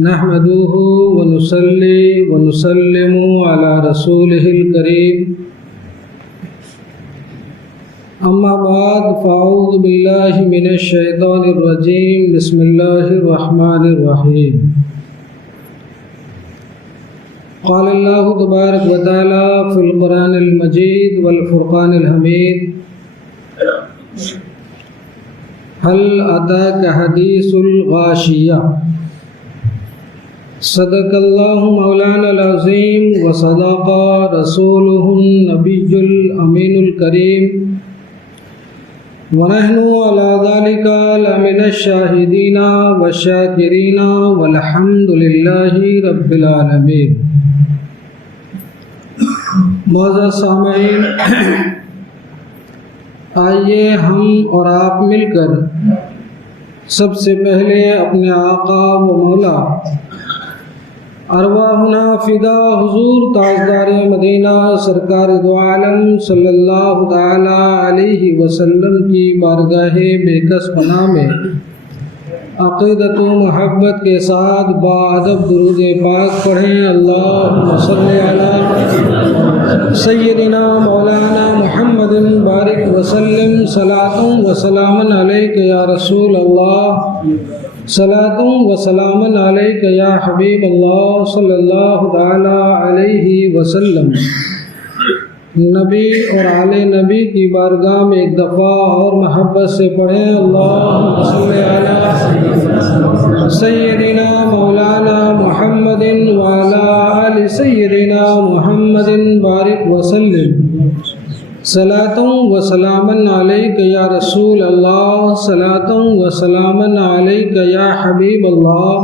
نحمده ونصلي ونسلم على رسوله الكريم اما بعد فاعوذ بالله من الشيطان الرجيم بسم الله الرحمن الرحيم قال الله تبارك وتعالى في القرآن المجيد والفرقان الحميد هل أتاك حديث الغاشية صدق الله مولانا العظيم وصدق رسوله النبي الأمين الكريم ونحن على ذلك لمن الشاهدين والشاكرين والحمد لله رب العالمين. معزز سامعین، آئیے ہم اور آپ مل کر سب سے پہلے اپنے آقا و مولا ارواحنا فدا حضور تاجدار مدینہ سرکار دو عالم صلی اللہ تعالی علیہ وسلم کی بارگاہ بے کس پناہ میں عقیدت و محبت کے ساتھ باادب درود پاک پڑھیں. اللہم صلی علی سیدنا مولانا محمد بارک وسلم صلاۃ و سلام علیک یا رسول اللہ، صلاۃ و سلام علیک یا حبیب اللہ صلی اللہ تعالی علیہ وسلم. نبی اور آل نبی کی بارگاہ میں ایک دفعہ اور محبت سے پڑھیں. اللہم صلی علی سیدنا مولانا محمد وعلی آل سیدنا محمد بارک وسلم. صلاۃ و سلام علیک یا رسول اللہ، صلاۃ و سلام علیک یا حبیب اللہ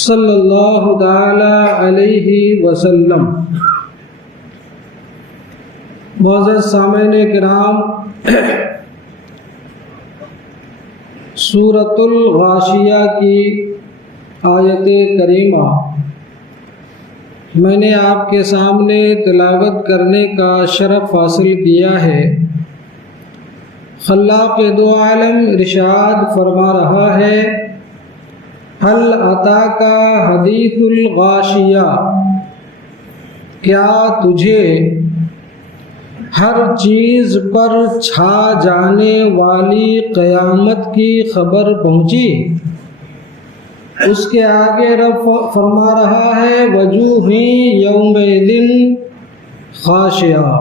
صلی اللہ تعالی علیہ وسلم. معزز سامعین کرام، سورۃ الغاشیہ کی آیت کریمہ میں نے آپ کے سامنے تلاوت کرنے کا شرف حاصل کیا ہے. خلاق دو عالم ارشاد فرما رہا ہے، هل اتاک حدیث الغاشیہ، کیا تجھے ہر چیز پر چھا جانے والی قیامت کی خبر پہنچی؟ اس کے آگے رب فرما رہا ہے، وجوہ یومئذ خاشعہ،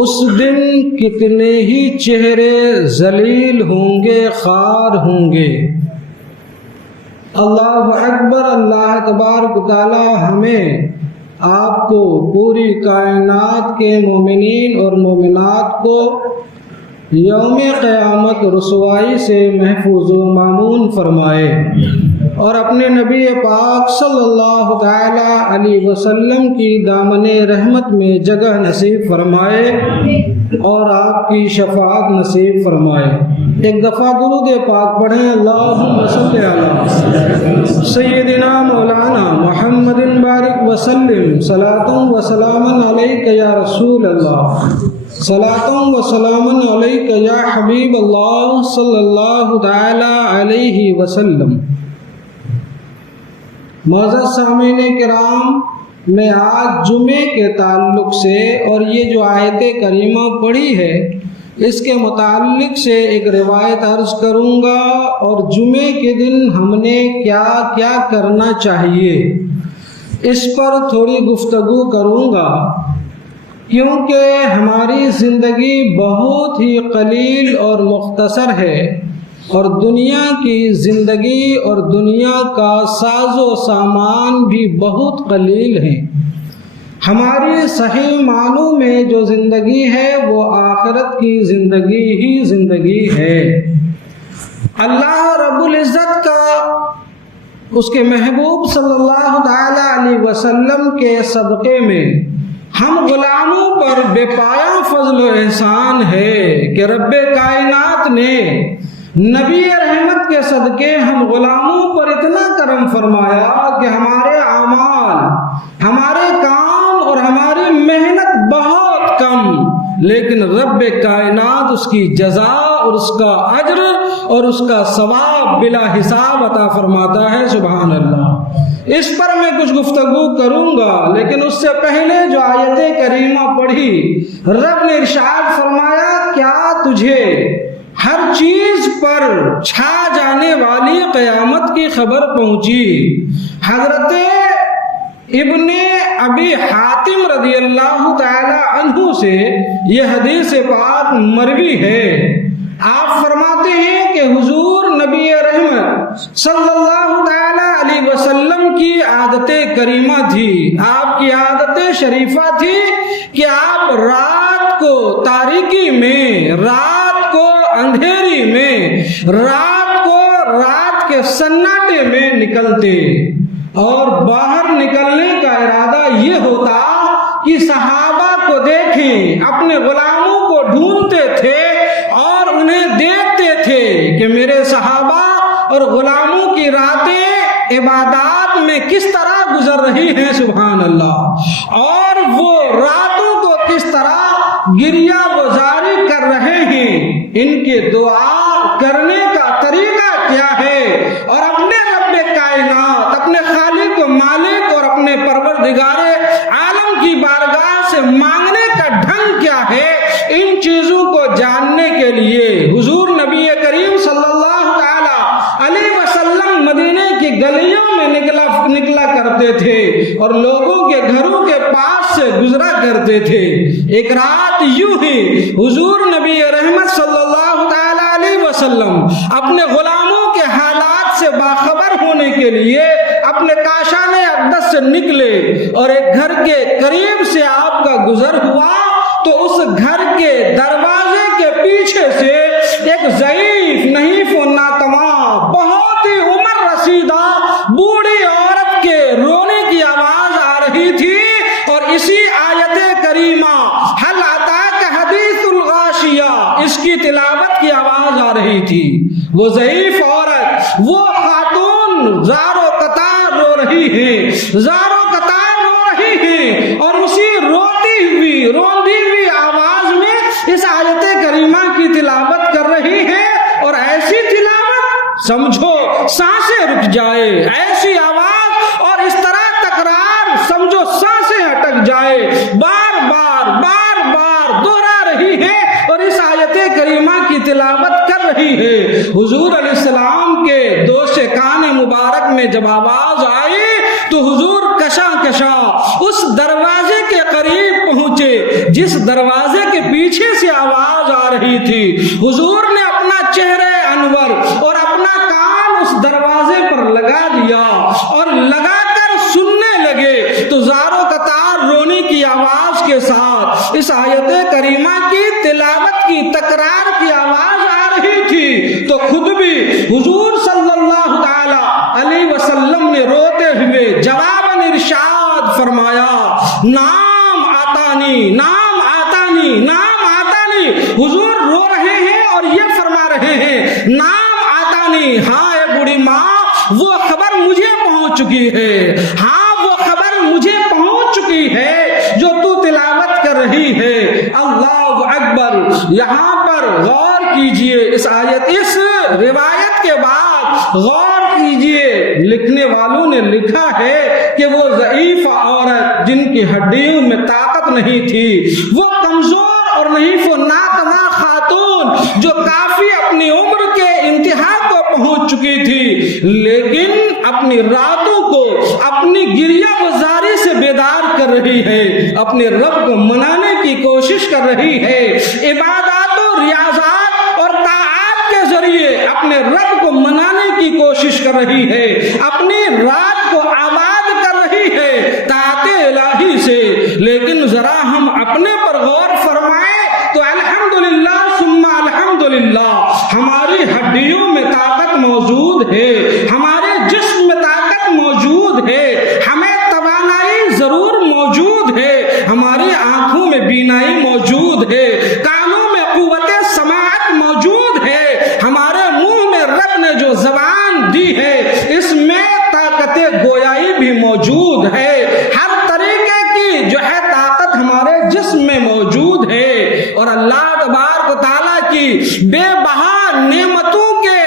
اس دن کتنے ہی چہرے ذلیل ہوں گے، خوار ہوں گے. اللہ اکبر. اللہ تبارک و تعالی ہمیں آپ کو پوری کائنات کے مومنین اور مومنات کو یوم قیامت رسوائی سے محفوظ و مامون فرمائے اور اپنے نبی پاک صلی اللہ تعالی علیہ وسلم کی دامن رحمت میں جگہ نصیب فرمائے اور آپ کی شفاعت نصیب فرمائے. ایک دفعہ درود پاک پڑھیں. اللہم صلی علی سیدنا مولانا محمد بارک وسلم. صلاۃ و سلام علیک یا رسول اللہ، صلاۃ و سلام علیک یا حبیب اللہ صلی اللہ تعالی علیہ وسلم. معزز سامعین کرام، میں آج جمعے کے تعلق سے اور یہ جو آیت کریمہ پڑھی ہے اس کے متعلق سے ایک روایت عرض کروں گا اور جمعے کے دن ہم نے کیا کیا کرنا چاہیے اس پر تھوڑی گفتگو کروں گا، کیونکہ ہماری زندگی بہت ہی قلیل اور مختصر ہے اور دنیا کی زندگی اور دنیا کا ساز و سامان بھی بہت قلیل ہے. ہماری صحیح معنوں میں جو زندگی ہے وہ آخرت کی زندگی ہی زندگی ہے. اللہ رب العزت کا اس کے محبوب صلی اللہ تعالی علیہ وسلم کے صدقے میں ہم غلاموں پر بے پایا فضل و احسان ہے کہ رب کائنات نے نبی رحمت کے صدقے ہم غلاموں پر اتنا کرم فرمایا کہ ہمارے اعمال، ہمارے کام اور ہماری محنت بہت کم، لیکن رب کائنات اس کی جزا اور اس کا اجر اور اس کا ثواب بلا حساب عطا فرماتا ہے۔ سبحان اللہ۔ اس پر میں کچھ گفتگو کروں گا، لیکن اس سے پہلے جو آیت کریمہ پڑھی، رب نے ارشاد فرمایا کیا تجھے ہر چیز پر چھا جانے والی قیامت کی خبر پہنچی؟ حضرت ابن ابی حاتم رضی اللہ تعالی عنہ سے یہ حدیث پاک مروی ہے۔ آپ فرماتے ہیں کہ حضور نبی رحمت صلی اللہ تعالی علیہ وسلم کی عادت کریمہ تھی، آپ کی عادت شریفہ تھی کہ آپ رات کو تاریکی میں، رات کو اندھیری میں، رات کو رات کے سناٹے میں نکلتے، اور باہر نکلنے کا ارادہ یہ ہوتا کہ صحابہ کو دیکھیں، اپنے غلاموں کو ڈھونڈتے تھے اور انہیں دیکھتے تھے کہ میرے صحابہ اور غلاموں کی راتیں عبادات میں کس طرح گزر رہی ہیں، سبحان اللہ، اور وہ راتوں کو کس طرح گریہ گزاری کر رہے ہیں، ان کے دعا کرنے کا طریقہ کیا ہے، اور اپنے رب کائنات، اپنے خالق و مالک اور اپنے پروردگار عالم کی بارگاہ سے مانگنے کا ڈھنگ کیا ہے، ان چیزوں کو جاننے کے لیے حضور نبی کریم صلی اللہ تعالی علیہ وسلم مدینے کی گلیوں میں نکلا کرتے تھے اور لوگوں کے گھروں کے پاس سے گزرا کرتے تھے۔ ایک رات یوں ہی حضور نبی رحمت صلی اللہ تعالی علیہ وسلم اپنے غلاموں کے حالات سے باخبر ہونے کے لیے اپنے کاشان اقدس سے نکلے اور ایک گھر کے قریب سے آپ کا گزر ہوا تو اس گھر کے دروازے کے پیچھے سے ایک ضعیف، نحیف و ناتواں، بہت ہی عمر رسیدہ بوڑھی عورت کے رونے کی آواز آ رہی تھی، اور اسی آیت کریمہ حل اتاک حدیث الغاشیہ، اس کی تلاوت کی آواز آ رہی تھی۔ وہ ضعیف عورت، وہ خاتون زارو قطار رو رہی ہے، زارو قطار رو رہی ہے، اور اسی روندی ہوئی آواز میں اس آیت کریمہ کی تلاوت کر رہی ہے، اور ایسی تلاوت سمجھو سانسیں رک جائے، ایسی آواز اور اس طرح تکرار سمجھو سانسیں اٹک جائے، بار بار دوہرا رہی ہے اور اس آیت کریمہ کی تلاوت کر رہی ہے۔ حضور علیہ السلام کے دوش کان مبارک میں جب آواز آئی تو حضور کشا اس دروازے کے قریب پہنچے جس دروازے کے پیچھے سے آواز آ رہی تھی۔ حضور نے اپنا چہرہ انور اور اپنا کان اس دروازے پر لگا دیا اور لگا کر سننے لگے تو زارو قطار رونے کی آواز کے ساتھ اس آیت کریمہ کی تلاوت کی تکرار کی آواز آ رہی تھی، تو خود بھی حضور صلی اللہ تعالی علیہ وسلم نے روتے ہوئے جواباً ارشاد فرمایا، نام آتانی۔ حضور رو رہے ہیں اور یہ فرما رہے ہیں، نام آتانی، ہاں اے بوڑھی ماں، وہ خبر مجھے پہنچ چکی ہے، ہاں وہ خبر مجھے پہنچ چکی ہے جو تو تلاوت کر رہی ہے۔ اللہ اکبر۔ یہاں پر غور کیجئے، اس روایت کے بعد غور کیجئے، لکھنے والوں نے لکھا ہے کہ وہ ضعیف عورت جن کی ہڈیوں میں طاقت نہیں تھی، وہ کمزور اور نحیف و ناتواں خاتون جو کافی اپنی عمر کے انتہا کو پہنچ چکی تھی، لیکن اپنی راتوں کو اپنی گریہ گزاری سے بیدار کر رہی ہے، اپنے رب کو منانے کی کوشش کر رہی ہے، عبادات و ریاضات اور طاعات کے ذریعے اپنے رب کو منانے کی کوشش کر رہی ہے، اپنی رات کو آباد کر رہی ہے طاعت الہی سے۔ لیکن ذرا ہم اپنے پر غور فرمائیں تو الحمدللہ ثم الحمدللہ، ہماری ہڈیوں میں طاقت موجود ہے، ہمارے جسم میں طاقت موجود ہے، ہمیں توانائی ضرور موجود ہے، ہماری آنکھوں میں بینائی موجود ہے، کانوں میں قوت سماعت موجود ہے، ہمارے منہ میں رب نے جو زبان دی ہے اس میں طاقت گویائی بھی موجود ہے، ہر طریقے کی جو ہے طاقت ہمارے جسم میں موجود ہے، اور اللہ تبارک و تعالیٰ کی بے بہا نعمتوں کے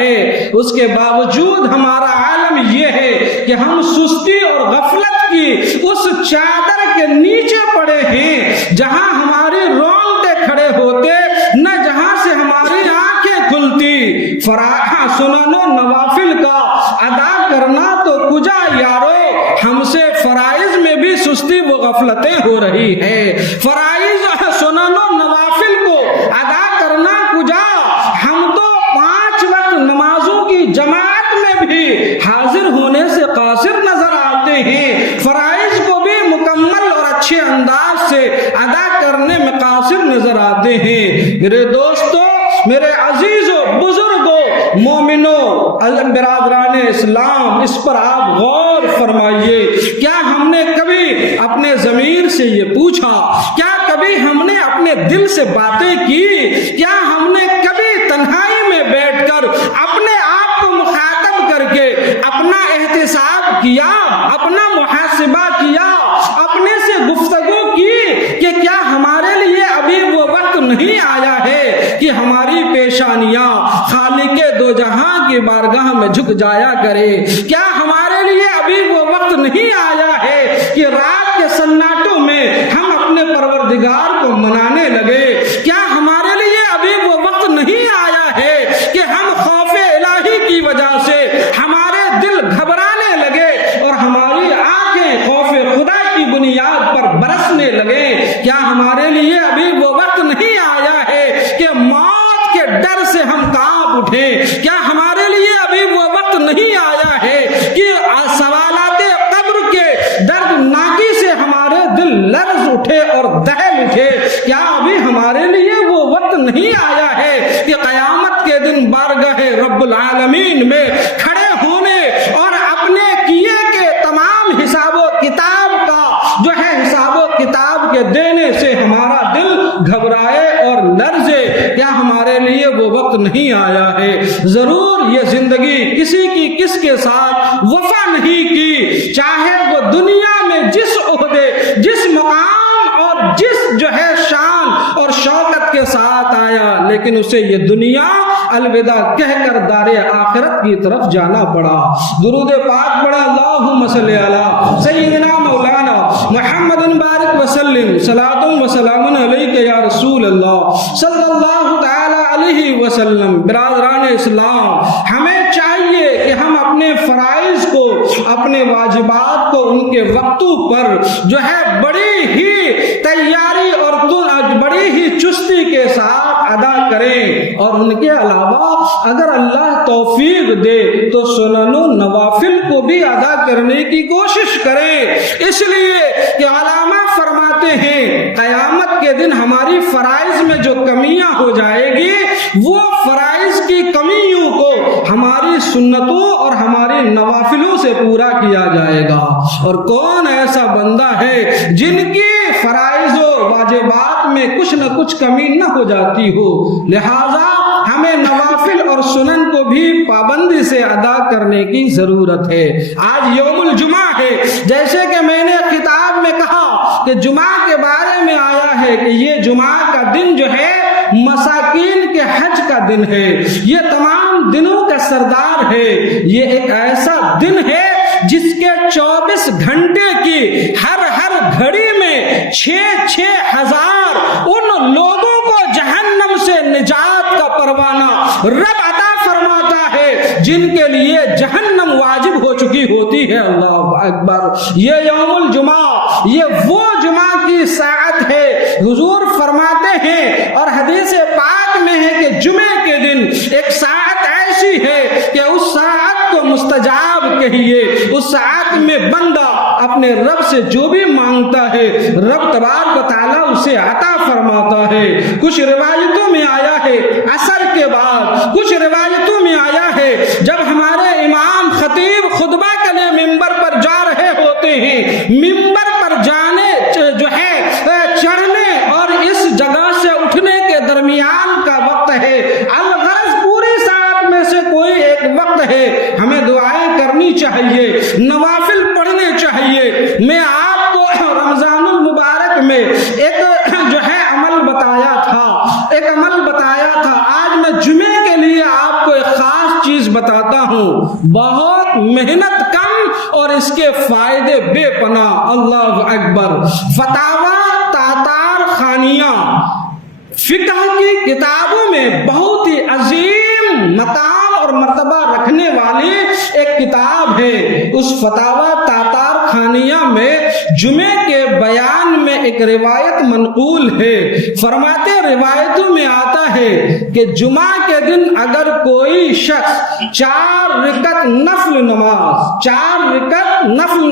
ہے، اس کے باوجود ہمارا عالم یہ ہے کہ ہم سستی اور غفلت کی اس چادر کے نیچے پڑے ہیں جہاں ہماری رونگٹے کھڑے ہوتے نہ جہاں سے ہماری آنکھیں کھلتی۔ سنن و نوافل کا ادا کرنا تو کجا یارو، ہم سے فرائض میں بھی سستی و غفلتیں ہو رہی ہے۔ فرائض سنن و نوافل کو ادا کرنا کجا، ہم تو 5 وقت نمازوں کی جماعت میں بھی حاضر ہونے سے قاصر نظر آتے ہیں، فرائض کو بھی مکمل اور اچھے انداز سے ادا کرنے میں قاصر نظر آتے ہیں۔ میرے دوستو، میرے عزیزو، بزرگو، مومنو، برادران اسلام، اس پر آپ غور فرمائیے۔ کیا ہم نے کبھی اپنے ضمیر سے یہ پوچھا؟ کیا کبھی ہم نے اپنے دل سے باتیں کی؟ کیا ہم نے کبھی تنہائی میں بیٹھ کر اپنے آپ کو مخاطب کر کے اپنا احتساب کیا، اپنا محاسبہ کیا، اپنے سے گفتگو کی کہ کیا ہمارے لیے ابھی وہ وقت نہیں آیا ہے کہ ہماری پیشانیاں خالق دو جہاں کی بارگاہ میں جھک جایا کرے؟ کیا ہمارے لیے ابھی وہ وقت نہیں آیا ہے کہ رات کے سناٹوں میں ہم اپنے پروردگار کو منانے لگے؟ کیا ہمارے لیے ابھی وہ وقت نہیں آیا ہے کہ ہم خوف الہی کی وجہ سے ہمارے دل گھبرانے لگے اور ہماری آنکھیں خوف خدا کی بنیاد پر برسنے لگے؟ کیا ہمارے لیے ابھی وہ وقت نہیں آیا ہے کہ موت کے ڈر سے ہم کانپ اٹھیں؟ کیا ہمارے لیے ابھی وہ وقت نہیں آیا ہے کہ سوالات قبر کے دردناکی سے ہمارے دل لرز اٹھے اور دہل اٹھے؟ کیا ابھی ہمارے لیے وہ وقت نہیں آیا ہے کہ قیامت کے دن بارگاہ رب العالمین میں کھڑے ہونے اور اپنے کیے کے تمام حساب و کتاب کا جو ہے حساب و کتاب کے دینے سے ہمارا دل گھبرائے اور لرزے؟ کیا ہمارے لیے وہ وقت نہیں آیا ہے؟ ضرور یہ زندگی کسی کی کس کے ساتھ وفا نہیں کی، چاہے وہ دنیا میں جس عہدے، جس مقام اور جس جو ہے شان اور شوکت کے ساتھ آیا، لیکن اسے یہ دنیا الوداع کہہ کر دار آخرت کی طرف جانا پڑا۔ درود پاک پڑھا، اللہم صلی علی سیدنا مولانا محمد بارک وسلم، صلاۃ و سلام علیک یا رسول اللہ صلی اللہ تعالی علیہ وسلم۔ برادران اسلام، ہمیں چاہیے کہ ہم اپنے فرائض کو، اپنے واجبات کو ان کے وقتوں پر جو ہے بڑی ہی تیاری اور بڑی ہی چستی کے ساتھ ادا کریں، اور ان کے علاوہ اگر اللہ توفیق دے تو سنن و نوافل کو بھی ادا کرنے کی کوشش کریں، اس لیے کہ علامہ فرماتے ہیں قیامت کے دن ہماری فرائض میں جو کمیاں ہو جائے گی، وہ فرائض کی کمیوں کو ہماری سنتوں اور ہماری نوافلوں سے پورا کیا جائے گا۔ اور کون ایسا بندہ ہے جن کی فرائض و واجبات میں کچھ نہ کچھ کمی نہ ہو جاتی ہو؟ لہذا ہمیں نوافل اور سنن کو بھی پابندی سے ادا کرنے کی ضرورت ہے۔ آج یوم الجمعہ ہے، جیسے کہ میں نے خطاب میں کہا کہ جمعہ کے بارے میں آیا ہے کہ یہ جمعہ کا دن جو ہے مساکین کے حج کا دن ہے، یہ تمام دنوں کا سردار ہے، یہ ایک ایسا دن ہے جس کے 24 گھنٹے کی ہر گھڑی میں 6,6 ہزار ان لوگوں کو جہنم سے نجات کا پروانہ رب عطا فرماتا ہے جن کے لیے جہنم واجب ہو چکی ہوتی ہے۔ اللہ اکبر! یہ یوم الجمعہ، یہ وہ جمعہ کی ساعت ہے، حضور فرماتے ہیں اور حدیث پاک میں ہے کہ جمعے کے دن ایک ساعت ایسی ہے کہ اس ساعت کو مستجاب کہیے، اس ساعت میں بندہ اپنے رب سے جو بھی مانگتا ہے رب تبارک و تعالیٰ اسے عطا فرماتا ہے۔ کچھ روایتوں میں آیا ہے عصر کے بعد، کچھ روایتوں میں آیا ہے جب ہمارے امام خطیب خطبہ کے لیے ممبر پر جا رہے ہوتے ہیں، ممبر پر جانے جو ہے چڑھنے اور اس جگہ سے اٹھنے کے درمیان کا وقت ہے، الغرض پوری ساعت میں سے کوئی ایک وقت ہے، ہمیں دعائیں کرنی چاہیے، نوافل پڑھنے چاہیے۔ میں آپ کو رمضان المبارک میں ایک جو ہے عمل بتایا تھا، آج میں جمعے کے لیے آپ کو ایک خاص چیز بتاتا ہوں، بہت محنت کم اور اس کے فائدے بے پناہ۔ اللہ اکبر۔ فتاوی تاتار خانیہ فقہ کی کتابوں میں بہت ہی عظیم مقام اور مرتبہ رکھنے والی ایک کتاب ہے۔ اس فتاوی تاتار خانیہ میں جمعے کے بیان میں ایک روایت منقول ہے۔ فرماتے روایتوں میں آتا ہے کہ جمعہ کے دن اگر کوئی شخص 4 رکعت نفل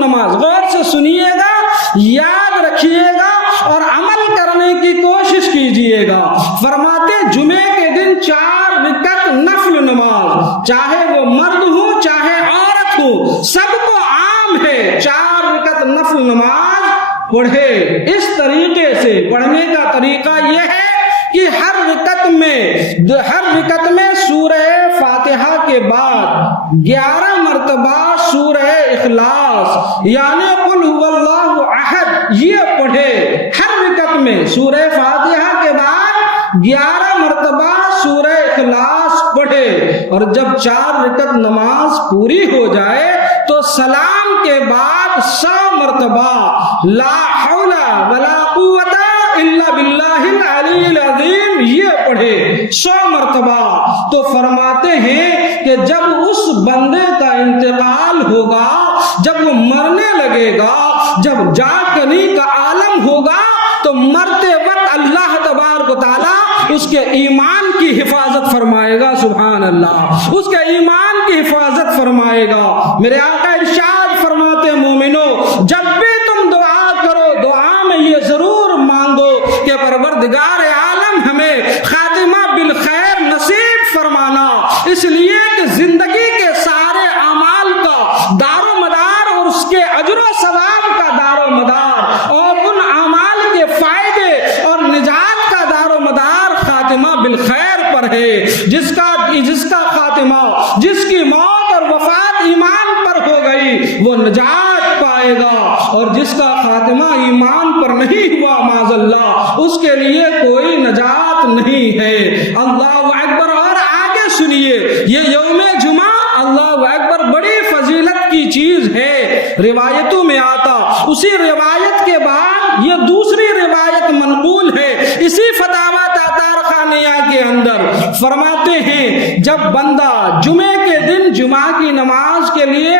نماز، غور سے سنیے گا، یاد رکھیے گا اور عمل کرنے کی کوشش کیجئے گا۔ فرماتے جمعے کے دن 4 رکعت نفل نماز، چاہے وہ مرد ہو چاہے عورت ہو، سب کو عام ہے 4 رکعت نفل نماز پڑھے۔ اس طریقے سے پڑھنے کا طریقہ یہ ہے کہ ہر رکعت میں سورہ فاتحہ کے بعد 11 مرتبہ سورہ اخلاص یعنی قل هو اللہ احد یہ پڑھے۔ ہر رکعت میں سورہ فاتحہ کے بعد 11 مرتبہ سورہ اخلاص پڑھے، اور جب 4 رکعت نماز پوری ہو جائے تو سلام کے بعد 100 مرتبہ لا حول ولا قوت الا باللہ العلی العظیم یہ پڑھے 100 مرتبہ۔ تو فرماتے ہیں کہ جب اس بندے کا انتقال ہوگا، جب وہ مرنے لگے گا، جب جاگنے کا عالم ہوگا، تو مرتے وقت اللہ تبارک و تعالی اس کے ایمان کی حفاظت فرمائے گا۔ سبحان اللہ، اس کے ایمان کی حفاظت فرمائے گا۔ میرے آقا ارشاد فرماتے مومنو، جب بھی تم دعا کرو دعا میں یہ ضرور مانگو کہ پروردگار عالم ہمیں خاتمہ بالخیر نصیب فرمانا، اس لیے کہ زندگی کے سارے اعمال کا دار و مدار اور اس کے اجر و ثواب کا دار و مدار اور ان اعمال کے فائدے اور نجات کا دار و مدار خاتمہ بالخیر پر ہے۔ جس کا خاتمہ، جس کی موت اور وفات ایمان پر ہو گئی وہ نجات پائے گا، اور جس کا خاتمہ ایمان پر نہیں ہوا معاذ اللہ اس کے لیے کوئی نجات نہیں ہے۔ اللہ اکبر۔ اور آگے سنیے، یہ یوم جمعہ اللہ اکبر بڑی فضیلت کی چیز ہے۔ روایتوں میں آتا، اسی روایت کے بعد یہ دوسری روایت منقول ہے اسی فتاوی تاتار خانیہ کے اندر۔ فرماتے ہیں جب بندہ جمعے کے دن جمعہ کی نماز کے لیے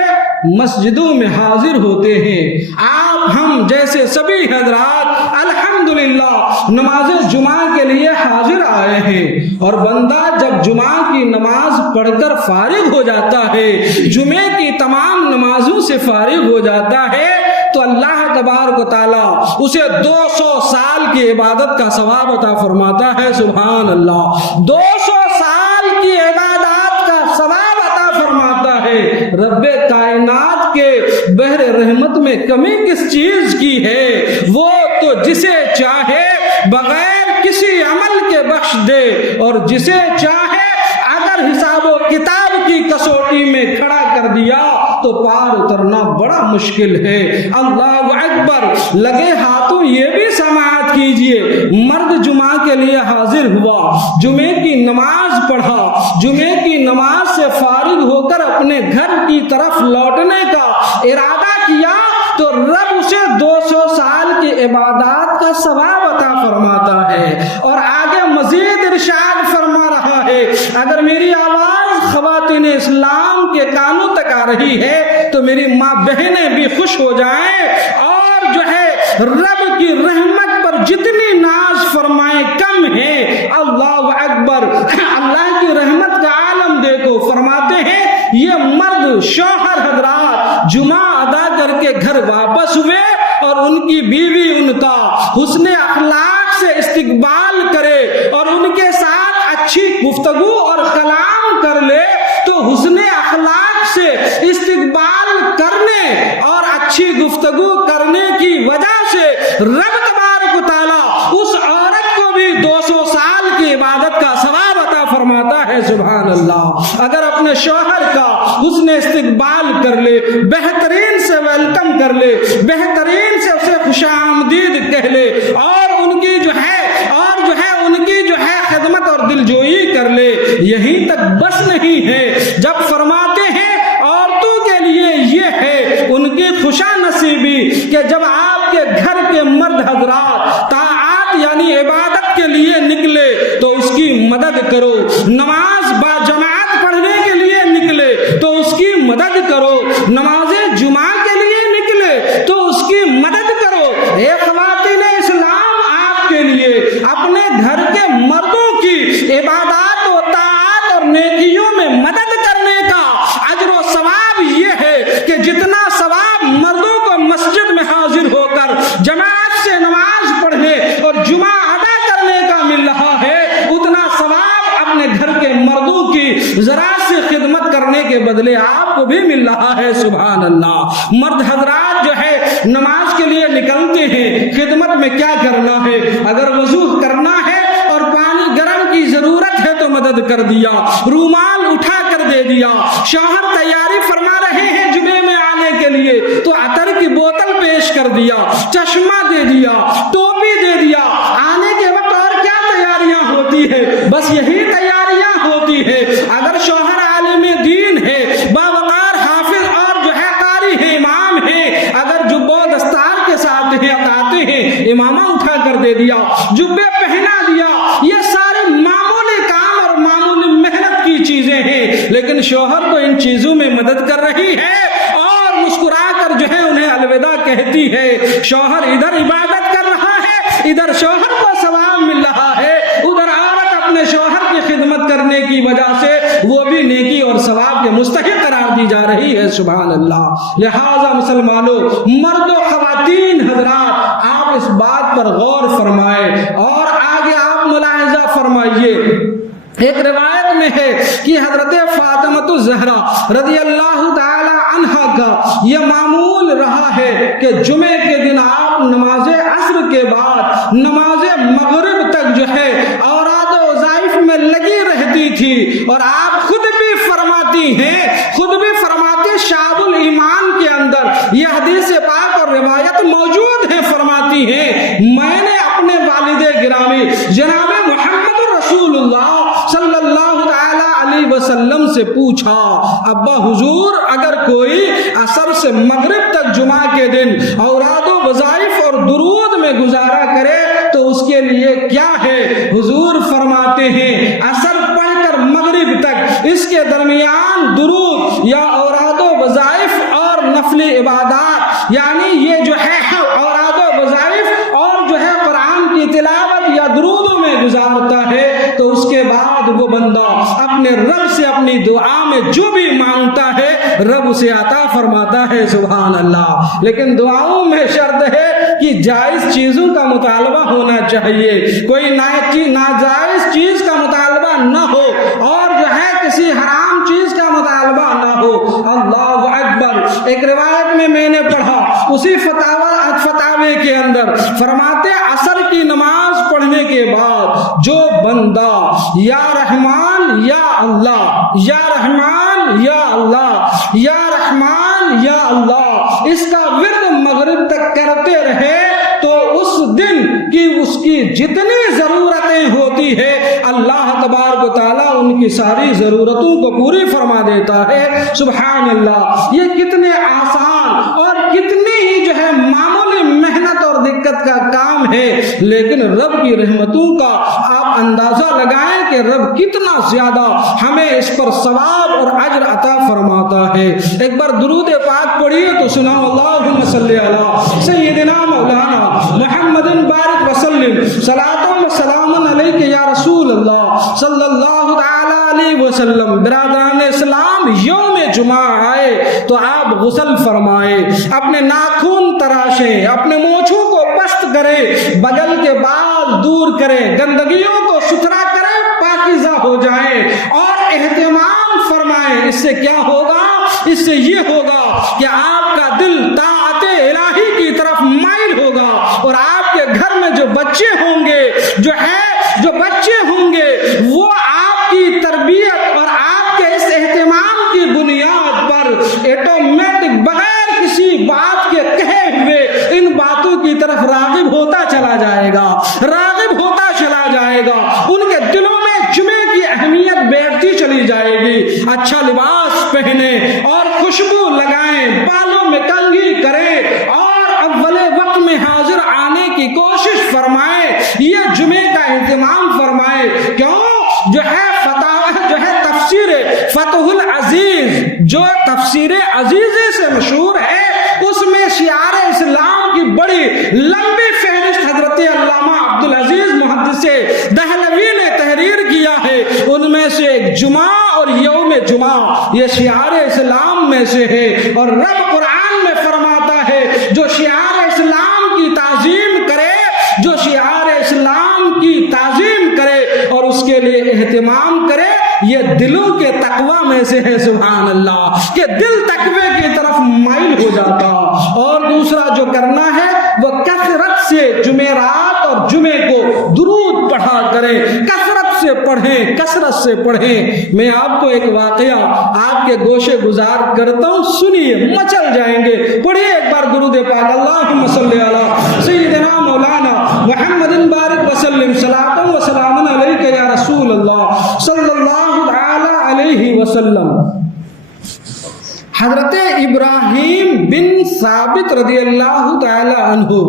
مسجدوں میں حاضر ہوتے ہیں، آپ ہم جیسے سبھی حضرات الحمدللہ نماز جمعہ کے لیے حاضر آئے ہیں، اور بندہ جب جمعہ کی نماز پڑھ کر فارغ ہو جاتا ہے، جمعے کی تمام نمازوں سے فارغ ہو جاتا ہے، تو اللہ تبارک و تعالی اسے 200 سال کی عبادت کا ثواب عطا فرماتا ہے۔ سبحان اللہ، 200 سال کی عبادت کا ثواب عطا فرماتا ہے۔ رب کائنات کے بحر رحمت میں کمی کس چیز کی ہے؟ وہ تو جسے چاہے بغیر کسی عمل کے بخش دے، اور جسے چاہے اگر حساب و کتاب کی کسوٹی میں کھڑا کر دیا تو پار اترنا بڑا مشکل ہے۔ اللہ اکبر۔ لگے ہاتھوں یہ بھی سماعت کیجئے، مرد جمعہ کے لیے حاضر ہوا، جمعے کی نماز پڑھا، جمعے کی نماز سے فارغ ہو کر اپنے گھر کی طرف لوٹنے کا ارادہ کیا تو رب اسے 200 سال کی عبادات کا ثواب عطا فرماتا ہے۔ اور آگے مزید ارشاد فرما رہا ہے، اگر میری آواز خواتین اسلام کے کانوں تک آ رہی ہے تو میری ماں بہنیں بھی خوش ہو جائیں، اور جو ہے رب کی رحمت پر جتنی ناز فرمائیں کم ہے۔ اللہ اکبر۔ اللہ کی رحمت کا عالم دیکھو۔ فرماتے ہیں یہ مرد شوہر حضرات جمعہ ادا کر کے گھر واپس ہوئے، اور ان کی بیوی ان کا حسن اخلاق سے استقبال کرے اور ان کے ساتھ اچھی گفتگو اور کلام کر لے، تو حسن اخلاق سے استقبال کرنے اور اچھی گفتگو کرنے کی وجہ سے رب تبارک و تعالی اس عورت کو بھی 200 سال کی عبادت کا ثواب عطا فرماتا ہے۔ سبحان اللہ۔ اگر اپنے شوہر کا حسن استقبال کر لے، بہترین سے ویلکم کر لے، بہترین سے اسے خوش آمدید کہہ لے، اور ان کی جو ہے خدمت اور دلجوئی کر لے، یہیں تک بس نہیں نہیں ہے. جب فرماتے ہیں عورتوں کے لیے یہ ہے ان کی خوشا نصیبی کہ جب آپ کے گھر کے مرد حضرات طاعات یعنی عبادت کے لیے نکلے تو اس کی مدد کرو. نماز با جماعت پڑھنے کے لیے نکلے تو اس کی مدد کرو. نماز جمعہ کے لیے نکلے تو اس کی مدد کرو. اے خواتین اسلام، آپ کے لیے اپنے گھر کے مردوں کی عبادات و طاعات اور نیکیوں میں مدد کرنے کا اجر و ثواب یہ ہے کہ جتنا ثواب مردوں کو مسجد میں حاضر ہو کر جماعت سے نماز پڑھنے اور جمعہ ادا کرنے کا مل رہا ہے، اتنا ثواب اپنے گھر کے مردوں کی ذرا سی خدمت کرنے کے بدلے آپ کو بھی مل رہا ہے. سبحان اللہ. مرد حضرات جو ہے نماز کے لیے نکلتے ہیں، خدمت میں کیا کرنا ہے؟ اگر وضو کرنا ہے اور پانی گرم کی ضرورت ہے تو مدد کر دیا، رومال اٹھا کر دے دیا. شوہر تیاری فرما رہے ہیں جمعے میں آنے کے لیے تو عطر کی بوتل پیش کر دیا، چشمہ دے دیا، ٹوپی دے دیا. آنے کے وقت اور کیا تیاریاں ہوتی ہے؟ بس یہی تیاریاں ہوتی ہے. اگر شوہر عالم دین ہے، باوقار حافظ اور جو ہے قاری ہے، امام ہے، اگر جبہ و دستار کے ساتھ ہیں آتے ہیں، امامہ اٹھا کر دے دیا، جبے پہنا دیا. یہ سارے معمولی کام اور معمولی محنت کی چیزیں ہیں، لیکن شوہر تو ان چیزوں میں مدد کر رہی ہے اور مسکرا کر جو ہے انہیں الوداع کہتی ہے. شوہر ادھر عبادت کر رہا ہے، ادھر شوہر کو ثواب مل رہا ہے، ادھر عورت اپنے شوہر کی خدمت کرنے کی وجہ سے وہ بھی نیکی اور ثواب کے مستحق قرار دی جا رہی ہے. سبحان اللہ. لہذا مسلمانوں، مرد و خواتین حضرات، آپ اس بات پر غور فرمائیں اور آگے آپ ملاحظہ فرمائیے. ایک روایت میں ہے کہ حضرت فاطمہ الزہرا رضی اللہ تعالی عنہا کا یہ معمول رہا ہے کہ جمعے کے دن آپ نماز عصر کے بعد نماز مغرب تک جو ہے اوراد و وظائف میں لگی رہتی تھی. اور آپ خود بھی فرماتی ہیں، خود بھی فرماتی شعب الایمان کے اندر یہ حدیث پاک اور روایت موجود ہے، فرماتی ہیں میں نے اپنے والد گرامی جناب محمد رسول اللہ صلی اللہ تعالی علیہ وسلم سے پوچھا، ابا حضور اگر کوئی عصر سے مغرب تک جمعہ کے دن اوراد و وظائف اور درود میں گزارا کرے تو اس کے لیے کیا ہے؟ حضور فرماتے ہیں عصر پڑھ کر مغرب تک اس کے درمیان درود یا اوراد و وظائف اور نفلی عبادات یعنی یہ جو ہے اوراد و وظائف اور جو ہے قرآن کی تلاوت یا درودوں میں گزارتا ہے تو اس کے بعد وہ بندہ اپنے رب سے اپنی دعا میں جو بھی مانگتا ہے رب اسے عطا فرماتا ہے. سبحان اللہ. لیکن دعاؤں میں شرط ہے کہ جائز چیزوں کا مطالبہ ہونا چاہیے، کوئی ناجائز چیز کا مطالبہ نہ ہو اور جو ہے کسی حرام چیز کا مطالبہ نہ ہو. اللہ اکبر. ایک روایت میں نے پڑھا اسی فتاوی کے اندر فرماتے عصر کی نماز پڑھنے کے بعد جو بندہ یا رحمان یا اللہ، یا رحمان یا اللہ، یا رحمان یا اللہ اس کا ورد مغرب تک کرتے رہے تو اس دن کی اس کی جتنی ضرورتیں ہوتی ہے اللہ تبارک و تعالیٰ ان کی ساری ضرورتوں کو پوری فرما دیتا ہے. سبحان اللہ. یہ کتنے آسان اور کتنی ہی جو ہے معمولی محنت اور دقت کا کام ہے، لیکن رب کی رحمتوں کا آپ اندازہ لگائیں کہ رب کتنا زیادہ ہمیں اس پر ثواب اور اجر عطا فرماتا ہے. ایک بار درود پاک پڑھیے تو سناؤ اللہم صلی علی سیدنا مولانا محمد بارک وسلم صلاۃ و سلام علیک یا رسول اللہ صلی اللہ تعالی علیہ وسلم. برادران اسلام، یوم جمعہ آئے تو آپ غسل فرمائیں، اپنے ناخن تراشیں، اپنے مونچھوں کو پست کریں، بغل کے بال دور کریں، گندگیوں کو ستھرا کریں، پاکیزہ ہو جائیں اور اہتمام فرمائیں. اس سے کیا ہوگا؟ اس سے یہ ہوگا کہ آپ کا دل طاعت الہی کی طرف مائل ہوگا اور آپ کے گھر میں جو بچے ہوں گے وہ آپ کی تربیت اور آپ کے اس اہتمام کی بنیاد پر ایٹومیٹک بغیر کسی بات کے کہے ہوئے ان باتوں کی طرف راغب ہوتا چلا جائے گا. ان کے دلوں میں جمعے کی اہمیت بیٹھتی چلی جائے گی. پہنے اور خوشبو لگائیں، بالوں میں کنگھی کریں اور اول وقت میں حاضر آنے کی کوشش فرمائیں، یہ جمعے کا اہتمام فرمائیں۔ کیوں؟ جو ہے تفسیر فتح العزیز، جو تفسیر عزیزی سے مشہور ہے، اس میں شعار اسلام کی بڑی لمبی فہرست حضرت علامہ عبدالعزیز محدث دہلوی نے تحریر کیا ہے۔ ان میں سے ایک جمعہ اور یوم جمعہ یہ شعار اسلام میں سے ہے، اور رب قرآن میں فرماتا ہے جو شعار اسلام کی تعظیم کرے، جو شعار اسلام کی تعظیم کرے اور اس کے لیے اہتمام کرے، یہ دلوں کے تقوی میں سے ہے۔ سبحان اللہ، کہ دل تقوی کی طرف مائل ہو جاتا۔ اور دوسرا جو کرنا ہے وہ کثرت سے جمعرات اور جمعے کو درود پڑھا کریں، کثرت سے پڑھیں، کثرت سے پڑھیں۔ میں آپ کو ایک واقعہ آپ کے گوشے گزار کرتا ہوں، سنیے، مچل جائیں گے۔ پڑھیے ایک بار درود پاک، اللہم صلی علی سیدنا مولانا محمد بارک وسلم، صلاۃ و سلام علیک یا رسول اللہ صلی اللہ تعالی علیہ وسلم۔ حضرت ابراہیم بن ثابت رضی اللہ تعالی عنہ،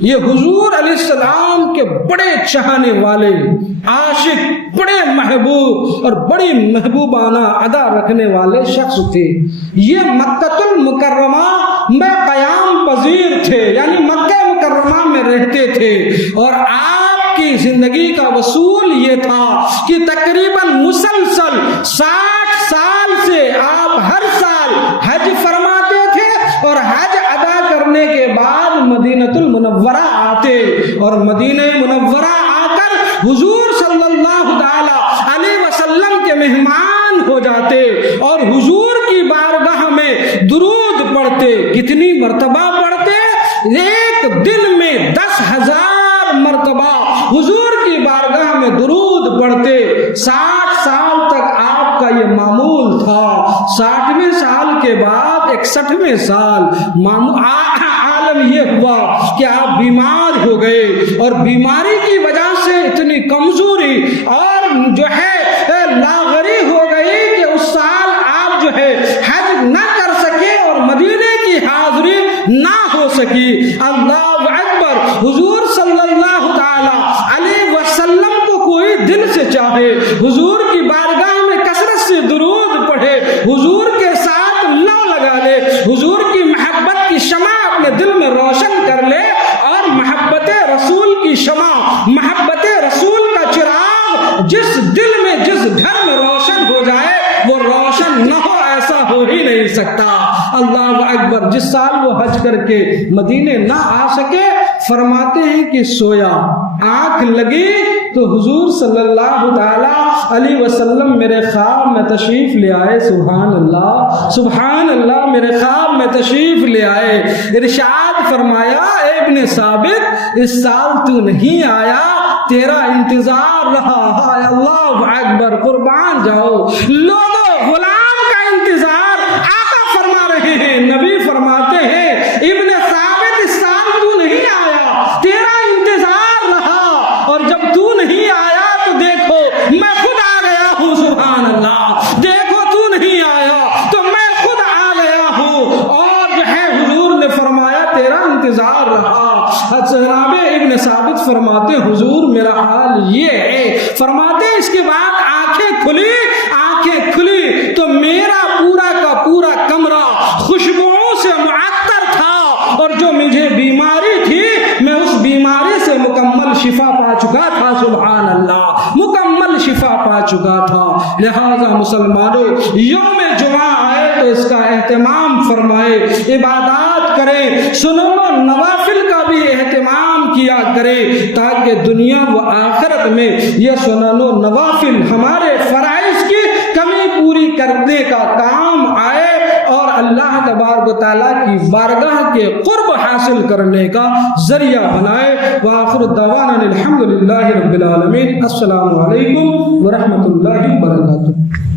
یہ حضور علیہ السلام کے بڑے چاہنے والے، عاشق، بڑے محبوب اور بڑی محبوبانہ ادا رکھنے والے شخص تھے۔ یہ مکہ المکرمہ میں قیام پذیر تھے، یعنی مکہ مکرمہ میں رہتے تھے، اور آپ کی زندگی کا اصول یہ تھا کہ تقریباً مسلسل 60 سال سے آپ ہر سال حج فرماتے تھے، اور حج ادا کرنے کے بعد مدینہ المنورہ آتے، اور مدینہ منورہ آ کر حضور صلی اللہ تعالی علیہ وسلم کے مہمان ہو جاتے، اور حضور کی بارگاہ میں درود پڑھتے۔ کتنی مرتبہ پڑھتے؟ ایک دن میں 10,000 مرتبہ حضور کی بارگاہ میں درود پڑھتے۔ 60 سال تک آپ کا یہ معمول تھا۔ 60ویں سال کے بعد 61ویں سال عالم یہ ہوا کہ آپ بیمار ہو گئے، اور بیماری کی وجہ سے اتنی کمزوری اور جو ہے لاغری ہو گئی کہ اس سال آپ جو ہے حج نہ کر سکے اور مدینے کی حاضری نہ ہو سکی۔ اللہ اکبر! حضور صلی اللہ تعالی علیہ وسلم کو کوئی دل سے چاہے، حضور کی بارگاہ میں کثرت سے درود پڑھے، حضور کے ساتھ لو لگا لے، حضور کی محبت کی شمع اپنے دل میں روشن کر لے، اور محبت رسول کی شمع، محبت رسول کا چراغ جس دل میں، جس گھر میں روشن ہو جائے، وہ روشن نہ ہو ایسا ہو ہی نہیں سکتا۔ اللہ اکبر! جس سال وہ حج کر کے مدینے نہ آ سکے، فرماتے ہیں کہ سویا، آنکھ لگی تو حضور صلی اللہ تعالی علیہ وسلم میرے خواب میں تشریف لے آئے۔ سبحان اللہ، سبحان اللہ! میرے خواب میں تشریف لے آئے، ارشاد فرمایا، اے ابن ثابت، اس سال تو نہیں آیا، تیرا انتظار رہا۔ اللہ اکبر! قربان جاؤ لوگوں، غلام کا انتظار آقا فرما رہے ہیں، نبی فرماتے ہیں، ابن ثابت اس سال تو نہیں آیا، تیرا انتظار رہا، اور جب تو نہیں آیا تو دیکھو میں خود آ گیا ہوں۔ سبحان اللہ! دیکھو تو نہیں آیا تو میں خود آ گیا ہوں، اور جو ہے حضور نے فرمایا تیرا انتظار رہا۔ جناب ابن ثابت فرماتے حضور میرا حال یہ ہے، فرماتے اس کے بعد آنکھیں کھلی تو میرا پورا کا پورا کمرہ خوشبوؤں سے معطر تھا، اور جو مجھے بیماری تھی میں اس بیماری سے مکمل شفا پا چکا تھا۔ سبحان اللہ! مکمل شفا پا چکا تھا۔ لہذا مسلمانوں، یوم جمعہ آئے تو اس کا اہتمام فرمائے، عبادات کریں، سنن و نوافل کا بھی اہتمام کیا کریں، تاکہ دنیا و آخرت میں یہ سنن و نوافل ہمارے فرائض کی کمی پوری کرنے کا کام آئے، اور اللہ تبارک و تعالیٰ کی بارگاہ کے قرب حاصل کرنے کا ذریعہ بنائے۔ وآخر دعوانا الحمدللہ رب العالمین۔ السلام علیکم ورحمۃ اللہ وبرکاتہ۔